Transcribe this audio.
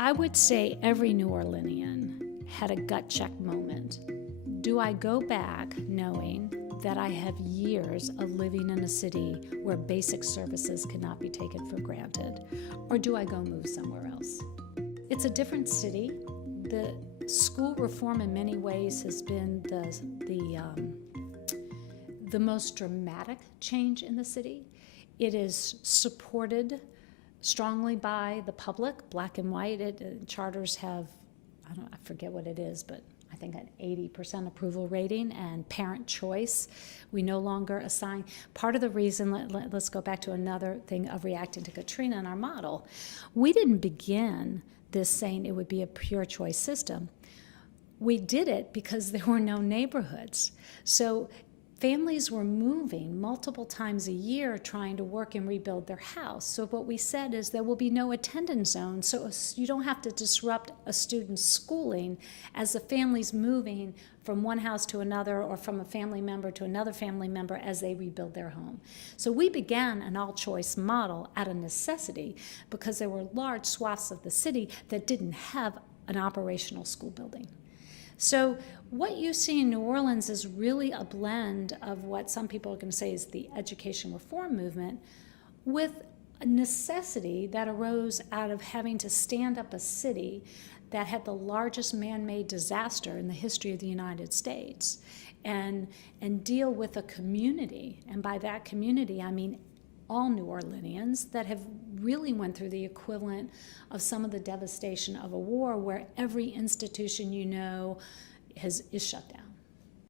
I would say every New Orleanian had a gut check moment. Do I go back knowing that I have years of living in a city where basic services cannot be taken for granted? Or do I go move somewhere else? It's a different city. The school reform in many ways has been the most dramatic change in the city. It is supported strongly by the public, black and white. Charters have, I forget what it is, but I think an 80% approval rating, and parent choice. We no longer assign. Part of the reason, let's go back to another thing of reacting to Katrina and our model. We didn't begin this saying it would be a pure choice system. We did it because there were no neighborhoods. So families were moving multiple times a year trying to work and rebuild their house. So what we said is there will be no attendance zone, so you don't have to disrupt a student's schooling as the family's moving from one house to another or from a family member to another family member as they rebuild their home. So we began an all-choice model out of necessity because there were large swaths of the city that didn't have an operational school building. So what you see in New Orleans is really a blend of what some people are going to say is the education reform movement with a necessity that arose out of having to stand up a city that had the largest man-made disaster in the history of the United States and deal with a community. And by that community, I mean all New Orleanians that have really went through the equivalent of some of the devastation of a war where every institution is shut down.